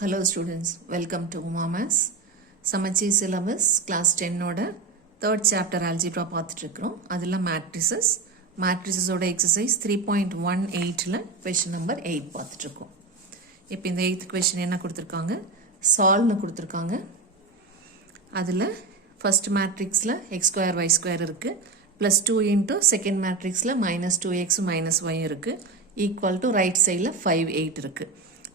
Hello students, welcome to Mamas. Samacheer syllabus class 10 oda third chapter algebra பார்த்துட்டு அதில் matrices oda exercise 3.18ல question number 8 பார்த்துட்டு இப்போ இந்த 8th question என்ன கொடுத்திருக்காங்க solve கொடுத்திருக்காங்க அதில் first matrixல x square y square இருக்கு plus 2 into second matrixல minus 2x minus y இருக்கு equal to right sideல 5 8 இருக்கு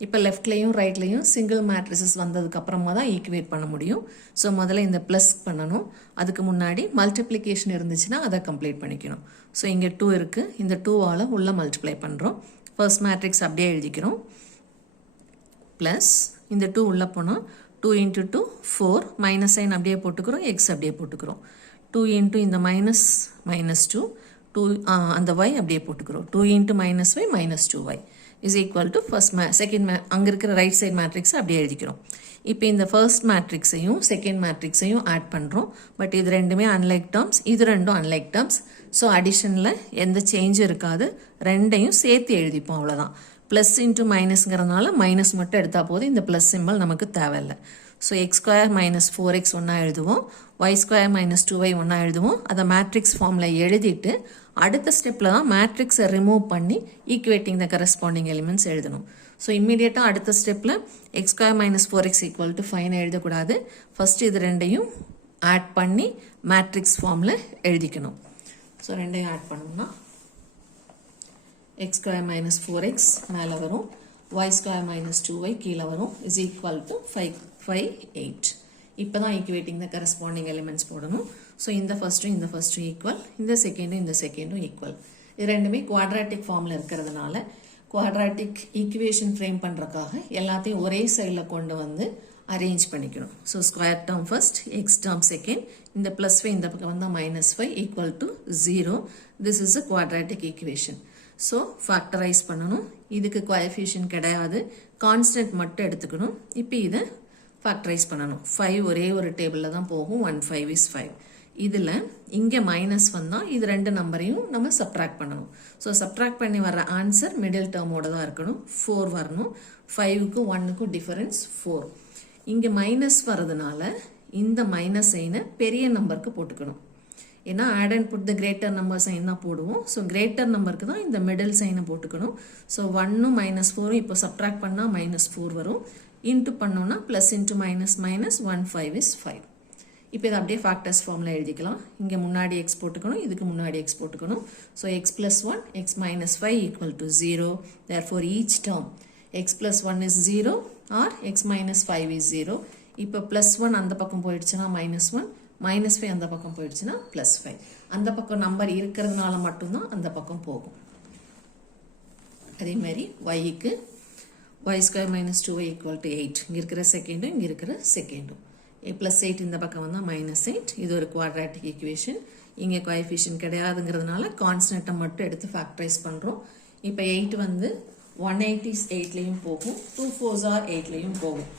இப்போ லெஃப்ட்லேயும் ரைட்லேயும் சிங்கிள் மேட்ரிசஸ் வந்ததுக்கு அப்புறமா தான் ஈக்குவேட் பண்ண முடியும். ஸோ முதல்ல இந்த ப்ளஸ் பண்ணணும், அதுக்கு முன்னாடி மல்டிப்ளிகேஷன் இருந்துச்சுன்னா அதை கம்ப்ளீட் பண்ணிக்கணும். ஸோ இங்கே 2 இருக்குது, இந்த 2வால் உள்ளே மல்டிப்ளை பண்ணுறோம். ஃபர்ஸ்ட் மேட்ரிக்ஸ் அப்படியே எழுதிக்கிறோம். ப்ளஸ் இந்த 2 உள்ளே போனால் 2 into 2 4 மைனஸ் சைன் அப்படியே போட்டுக்கிறோம், எக்ஸ் அப்படியே போட்டுக்கிறோம். 2 into இந்த மைனஸ் மைனஸ் 2 அந்த y அப்படியே போட்டுக்கிறோம். 2 into minus y minus 2y is equal to second அங்க இருக்கிற ரைட் சைட் மேட்ரிக்ஸ் அப்படியே எழுதிக்கிறோம். இப்போ இந்த ஃபர்ஸ்ட் மேட்ரிக்ஸையும் செகண்ட் மேட்ரிக்ஸையும் ஆட் பண்ணுறோம். பட் இது ரெண்டுமே அன்லைக் டேர்ம்ஸ், இது ரெண்டும் அன்லைக் டேர்ம்ஸ். ஸோ அடிஷனில் எந்த சேஞ்சும் இருக்காது, ரெண்டையும் சேர்த்து எழுதிப்போம், அவ்வளோதான். ப்ளஸ் இன்ட்டு மைனஸ்ங்கிறதுனால மைனஸ் மட்டும் எடுத்தால் போது இந்த ப்ளஸ் சிம்பிள் நமக்கு தேவையில்லை. So X square minus 4x ஒன்றா எழுதுவோம், ஒய் ஸ்கொயர் மைனஸ் 2y ஒன்றா எழுதுவோம். அதை மேட்ரிக்ஸ் ஃபார்மில் எழுதிட்டு அடுத்த ஸ்டெப்பில் தான் மேட்ரிக்ஸை ரிமூவ் பண்ணி ஈக்குவேட்டிங் த கரஸ்பாண்டிங் எலிமெண்ட்ஸ் எழுதணும். ஸோ இம்மீடியட்டாக அடுத்த ஸ்டெப்பில் X square minus 4x equal to 5 எழுதக்கூடாது. ஃபஸ்ட்டு இது ரெண்டையும் ஆட் பண்ணி மேட்ரிக்ஸ் ஃபார்மில் எழுதிக்கணும். ஸோ ரெண்டையும் ஆட் பண்ணோம்னா எக்ஸ் ஸ்கொயர் மைனஸ் 4x மேலே வரும், y ஸ்கொயர் மைனஸ் 2y கீழே வரும், இஸ் ஈக்குவல் டு 5 8. இப்போ தான் ஈக்குவேட்டிங் த கரஸ்பாண்டிங் எலிமெண்ட்ஸ் போடணும். ஸோ இந்த ஃபர்ஸ்ட்டும் ஈக்குவல், இந்த செகண்டும் ஈக்குவல். இது ரெண்டுமே குவாட்ராட்டிக் ஃபார்மில் இருக்கிறதுனால குவாட்ராட்டிக் ஈக்குவேஷன் ஃப்ரேம் பண்ணுறதுக்காக எல்லாத்தையும் ஒரே சைடில் கொண்டு வந்து அரேஞ்ச் பண்ணிக்கணும். So square term first, X term second, இந்த ப்ளஸ் 5 இந்த பக்கம் வந்தால் minus 5 equal to 0. This is a quadratic equation. So factorise பண்ணணும். இதுக்கு கோஎஃபிஷியன்ட் கிடையாது, கான்ஸ்டன்ட் மட்டும் எடுத்துக்கணும். இப்போ இதை ஃபேக்டரைஸ் பண்ணணும். 5 ஒரே ஒரு டேபிளில் தான் போகும், 1 5 is 5. இதில் இங்கே மைனஸ் வந்தால் இது ரெண்டு நம்பரையும் நம்ம சப்ட்ராக்ட் பண்ணணும். ஸோ சப்ட்ராக்ட் பண்ணி வர்ற ஆன்சர் மிடில் டேர்மோட தான் இருக்கணும், 4 வரணும். 5க்கும் 1க்கும் டிஃபரன்ஸ் 4. இங்கே மைனஸ் வர்றதுனால இந்த மைனஸ் சைனை பெரிய நம்பருக்கு போட்டுக்கணும். ஏன்னா add and put the greater number sign தான் போடுவோம். ஸோ கிரேட்டர் நம்பருக்கு தான் இந்த மிடில் சைனை போட்டுக்கணும். ஸோ 1ம் மைனஸ் 4ம் இப்போ சப்ட்ராக்ட் பண்ணால் மைனஸ் 4 வரும். இன்ட்டு பண்ணோன்னா plus into minus minus 1 5 is 5. இப்போ இதை அப்படியே ஃபேக்டர்ஸ் ஃபார்மில் எழுதிக்கலாம். இங்கே முன்னாடி எக்ஸ் போட்டுக்கணும், இதுக்கு முன்னாடி எக்ஸ் போட்டுக்கணும். So x plus 1 x minus 5 equal to 0. Therefore each term x plus 1 is 0 or x minus 5 is 0. இப்போ ப்ளஸ் 1 அந்த பக்கம் போயிடுச்சுன்னா மைனஸ் 1, மைனஸ் 5 அந்த பக்கம் போயிடுச்சுன்னா ப்ளஸ் 5. அந்த பக்கம் நம்பர் இருக்கிறதுனால மட்டும்தான் அந்த பக்கம் போகும். அதே மாதிரி ஒய்க்கு y square minus 2y equal to 8. இங்க இருக்கிற செகண்டும் இங்க இருக்கிற செகண்டும் plus 8 இந்த பக்கம் வந்தா minus 8. இது ஒரு quadratic equation. இங்க coefficient கிடையாதுங்கிறதுனால கான்ஸ்டன்ட்டை மட்டும் எடுத்து ஃபேக்டரைஸ் பண்றோம். இப்போ 8 வந்து 180s 8லையும் போகும், 2 4s are 8லையும் போகும்.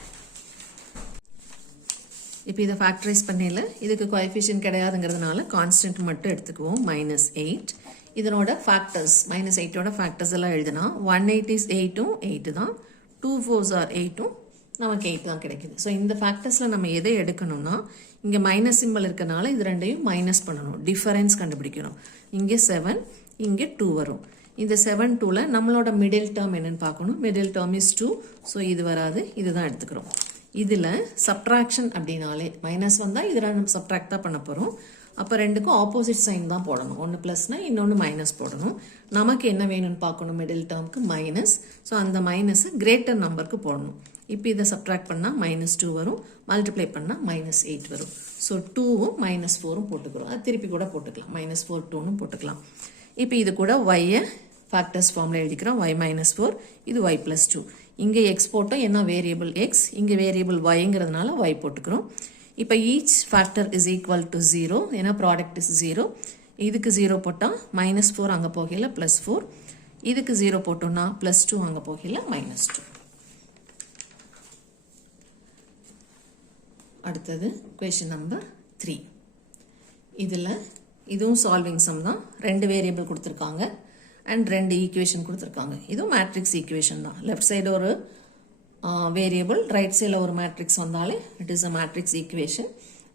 இப்போ இதை ஃபேக்டரைஸ் பண்ணல, இதுக்கு coefficient கிடையாதுங்கிறதுனால கான்ஸ்டன்ட் மட்டும் எடுத்துக்குவோம், minus 8. இதனோட ஃபேக்டர்ஸ் minus 8ஓட ஃபேக்டர்ஸ் எல்லாம் எழுதுனா 180s 8ம் 8 தான், 2 4s are 8ம் நமக்கு 8 தான் கிடைக்குது. ஸோ இந்த ஃபேக்டர்ஸில் நம்ம எதை எடுக்கணும்னா இங்கே மைனஸ் சிம்பிள் இருக்கனால இது ரெண்டையும் மைனஸ் பண்ணணும், டிஃபரன்ஸ் கண்டுபிடிக்கணும். இங்கே 7 இங்கே 2 வரும். இந்த 7 2ல் நம்மளோட மிடில் டேர்ம் என்னன்னு பார்க்கணும். Middle term is 2. ஸோ இது வராது, இதுதான் எடுத்துக்கிறோம். இதில் சப்ட்ராக்ஷன் அப்படின்னாலே மைனஸ் வந்தால் இதில் நம்ம சப்ட்ராக்ட் தான் பண்ண போகிறோம். அப்போ ரெண்டுக்கும் ஆப்போசிட் சைன் தான் போடணும். ஒன்று ப்ளஸ்னா இன்னொன்று மைனஸ் போடணும். நமக்கு என்ன வேணும்னு பார்க்கணும், மிடில் டேர்முக்கு மைனஸ். ஸோ அந்த மைனஸை கிரேட்டர் நம்பருக்கு போடணும். இப்போ இதை சப்ட்ராக்ட் பண்ணால் மைனஸ் 2 வரும், மல்டிப்ளை பண்ணால் மைனஸ் 8 வரும். ஸோ 2ம் மைனஸ் 4ம் போட்டுக்கிறோம். அது திருப்பி கூட போட்டுக்கலாம், மைனஸ் 4 2ன்னு போட்டுக்கலாம். இப்போ இது கூட ஒய்யை ஃபேக்டர்ஸ் ஃபார்மில் எழுதிக்கிறோம், ஒய் மைனஸ் 4, இது ஒய் ப்ளஸ் 2. இங்கே எக்ஸ் போட்டோம், என்ன வேரியபிள் எக்ஸ், இங்கே வேரியபிள் ஒய்ங்கிறதுனால ஒய் போட்டுக்கிறோம். இப்போ each factor is equal to 0, ஏன்னா ப்ராடக்ட் இஸ் 0. இதுக்கு 0 போட்டால் மைனஸ் 4 அங்கே போகல ப்ளஸ் 4, இதுக்கு 0 போட்டோம்னா ப்ளஸ் 2 அங்கே போகல மைனஸ் 2. அடுத்தது கொஷின் நம்பர் 3. இதில் இதுவும் சால்விங் சம் தான், ரெண்டு வேரியபிள் கொடுத்துருக்காங்க அண்ட் ரெண்டு ஈக்குவேஷன் கொடுத்துருக்காங்க. இதுவும் மேட்ரிக்ஸ் ஈக்குவேஷன் தான். லெஃப்ட் சைடு ஒரு வேரியபிள் ரைட் சைடில் ஒரு மேட்ரிக்ஸ் வந்தாலே it is a matrix equation.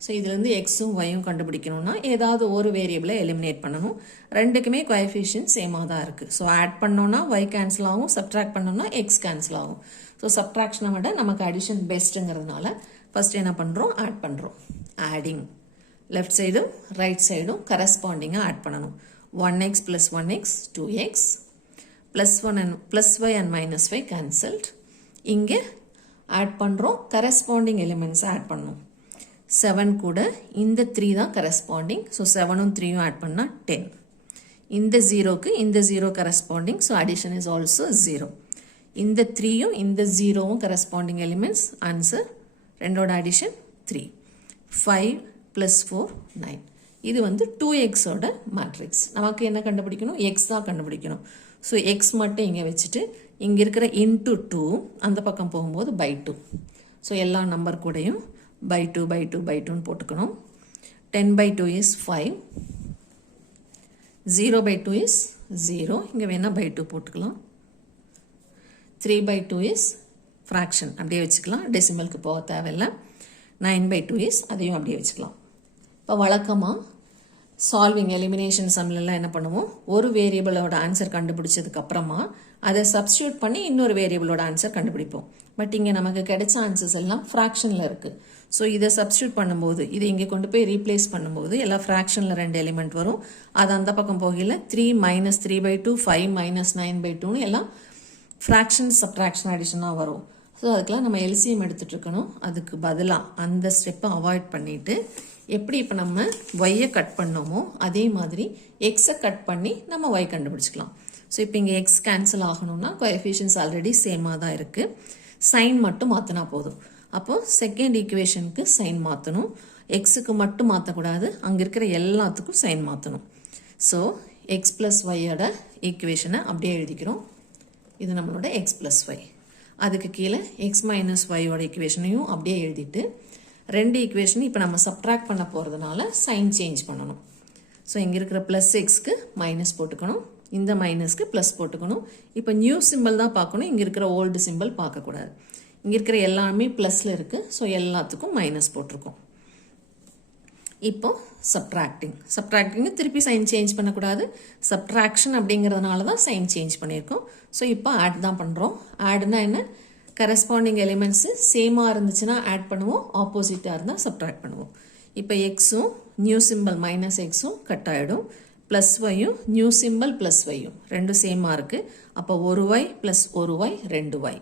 So இதுலேருந்து எக்ஸும் ஒய்யும் கண்டுபிடிக்கணும்னா ஏதாவது ஒரு வேரியபிளை எலிமினேட் பண்ணணும். ரெண்டுக்குமே கோஎஃபிஷியன்ட் சேமாக தான் இருக்குது. ஸோ ஆட் பண்ணோன்னா ஒய் கேன்சல் ஆகும், சப்ட்ராக்ட் பண்ணோம்னா எக்ஸ் கேன்சல் ஆகும். ஸோ சப்ட்ராக்ஷனை விட நமக்கு அடிஷன் பெஸ்ட்டுங்கிறதுனால ஃபர்ஸ்ட் என்ன பண்ணுறோம், ஆட் பண்ணுறோம். ஆடிங் லெஃப்ட் சைடும் ரைட் சைடும் கரஸ்பாண்டிங்காக ஆட் பண்ணணும். 1x plus 1x 2x plus 1 and plus y and minus y cancelled. இங்கே ஆட் பண்ணுறோம், கரஸ்பாண்டிங் எலிமெண்ட்ஸ் ஆட் பண்ணணும். 7 கூட இந்த 3 தான் கரஸ்பாண்டிங். ஸோ 7ம் 3யும் ஆட் பண்ணால் 10. இந்த 0க்கு இந்த 0 corresponding. So addition is also 0. இந்த 3யும் இந்த 0வும் கரஸ்பாண்டிங் எலிமெண்ட்ஸ். ஆன்சர் ரெண்டோட அடிஷன் 3. 5 plus 4 9. இது வந்து 2xோட மேட்ரிக்ஸ். நமக்கு என்ன கண்டுபிடிக்கணும், எக்ஸ் தான் கண்டுபிடிக்கணும். ஸோ எக்ஸ் மட்டும் இங்கே வச்சுட்டு இங்கே இருக்கிற இன்ட்டு 2 அந்த பக்கம் போகும்போது பை 2. ஸோ எல்லா நம்பர் கூடயும் பை 2 பை 2 பை 2ன்னு போட்டுக்கணும். 10 by 2 is 5. 0 by 2 is 0. இங்கே வேணால் பை 2 போட்டுக்கலாம். 3 by 2 is ஃப்ராக்ஷன், அப்படியே வச்சுக்கலாம், டெசிமலுக்கு போக தேவையில்லை. 9 by 2 is அதையும் அப்படியே வச்சுக்கலாம். இப்போ வழக்கமாக சால்விங் எலிமினேஷன் சம்லெல்லாம் என்ன பண்ணுவோம், ஒரு வேரியபிளோட ஆன்சர் கண்டுபிடிச்சதுக்கு அப்புறமா அதை சப்ஸ்டியூட் பண்ணி இன்னொரு வேரியபிளோட ஆன்சர் கண்டுபிடிப்போம். பட் இங்கே நமக்கு கிடைச்ச ஆன்சர்ஸ் எல்லாம் ஃப்ராக்ஷனில் இருக்குது. ஸோ இதை சப்ஸ்டியூட் பண்ணும்போது இதை இங்கே கொண்டு போய் ரீப்ளேஸ் பண்ணும்போது எல்லாம் ஃப்ராக்ஷனில் 2 எலிமெண்ட் வரும். அது அந்த பக்கம் போகல 3 minus 3 by 2 5 minus 9 by 2ன்னு எல்லாம் ஃப்ராக்ஷன் சப்ட்ராக்ஷன் அடிஷனாக வரும். ஸோ அதுக்கெல்லாம் நம்ம எல்சிஎம் எடுத்துகிட்டு இருக்கணும். அதுக்கு பதிலாக அந்த ஸ்டெப்பை அவாய்ட் பண்ணிவிட்டு எப்படி இப்போ நம்ம ஒய்யை கட் பண்ணோமோ அதே மாதிரி எக்ஸை கட் பண்ணி நம்ம ஒய் கண்டுபிடிச்சிக்கலாம். ஸோ இப்போ இங்கே எக்ஸ் கேன்சல் ஆகணும்னா கோஎஃபிஷியன்ஸ் ஆல்ரெடி சேமாக தான் இருக்குது. சைன் மட்டும் மாற்றினா போதும். அப்போது செகண்ட் ஈக்குவேஷனுக்கு சைன் மாற்றணும். எக்ஸுக்கு மட்டும் மாற்றக்கூடாது, அங்கே இருக்கிற எல்லாத்துக்கும் சைன் மாற்றணும். ஸோ எக்ஸ் ப்ளஸ் ஒய்யோட ஈக்குவேஷனை அப்படியே எழுதிக்கிறோம். இது நம்மளோட எக்ஸ் ப்ளஸ் ஒய். அதுக்கு கீழே எக்ஸ் மைனஸ் ஒய்யோட ஈக்குவேஷனையும் அப்படியே எழுதிட்டு 2 ஈக்குவேஷன் இப்போ நம்ம சப்ட்ராக்ட் பண்ண போகிறதுனால சைன் சேஞ்ச் பண்ணணும். ஸோ இங்கே இருக்கிற ப்ளஸ் எக்ஸ்க்கு மைனஸ் போட்டுக்கணும், இந்த மைனஸ்க்கு ப்ளஸ் போட்டுக்கணும். இப்போ நியூ சிம்பிள் தான் பார்க்கணும், இங்கே இருக்கிற ஓல்டு சிம்பிள் பார்க்கக்கூடாது. இங்கே இருக்கிற எல்லாமே ப்ளஸில் இருக்குது. ஸோ எல்லாத்துக்கும் மைனஸ் போட்டிருக்கோம். இப்போ சப்ட்ராக்டிங்கு திருப்பி சைன் சேஞ்ச் பண்ணக்கூடாது. சப்ட்ராக்ஷன் அப்படிங்கிறதுனால தான் சைன் சேஞ்ச் பண்ணியிருக்கோம். ஸோ இப்போ ஆட் தான் பண்ணுறோம். ஆடுனா என்ன, கரஸ்பாண்டிங் எலிமெண்ட்ஸு சேமாக இருந்துச்சுன்னா ஆட் பண்ணுவோம், ஆப்போசிட்டாக இருந்தால் சப்ட்ராக்ட் பண்ணுவோம். இப்போ எக்ஸும் நியூ சிம்பிள் மைனஸ் எக்ஸும் கட் ஆகிடும். ப்ளஸ் ஒய்யும் நியூ சிம்பிள் ப்ளஸ் ஒய்யும் ரெண்டும் சேமாக இருக்குது. அப்போ ஒரு ஒய் ப்ளஸ் ஒரு ஒய் 2 ஒய்.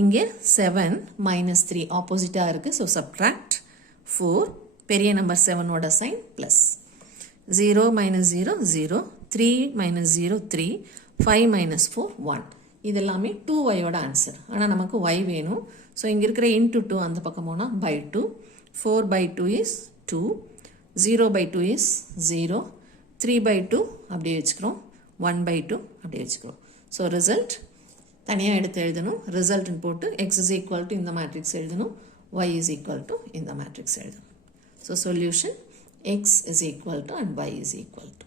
இங்கே 7 minus 3 ஆப்போசிட்டாக இருக்குது. So subtract 4. பெரிய number 7ஓட sign plus. 0 minus 0 0. 3 minus 0 3. 5 minus 4 1. இது எல்லாமே 2yயோட ஆன்சர். ஆனால் நமக்கு y வேணும். ஸோ இங்கே இருக்கிற இன்ட்டு 2 அந்த பக்கம் போனால் by 2. 4 by 2 is 2. 0 by 2 is 0. 3 by 2 அப்படியே வச்சுக்கிறோம். 1 by 2 அப்படியே வச்சுக்கிறோம். ஸோ ரிசல்ட் தனியாக எடுத்து எழுதணும். ரிசல்ட்னு போட்டு x is equal to இந்த மேட்ரிக்ஸ் எழுதணும், y is equal to இந்த மேட்ரிக்ஸ் எழுதணும். So solution x is equal to and y is equal to.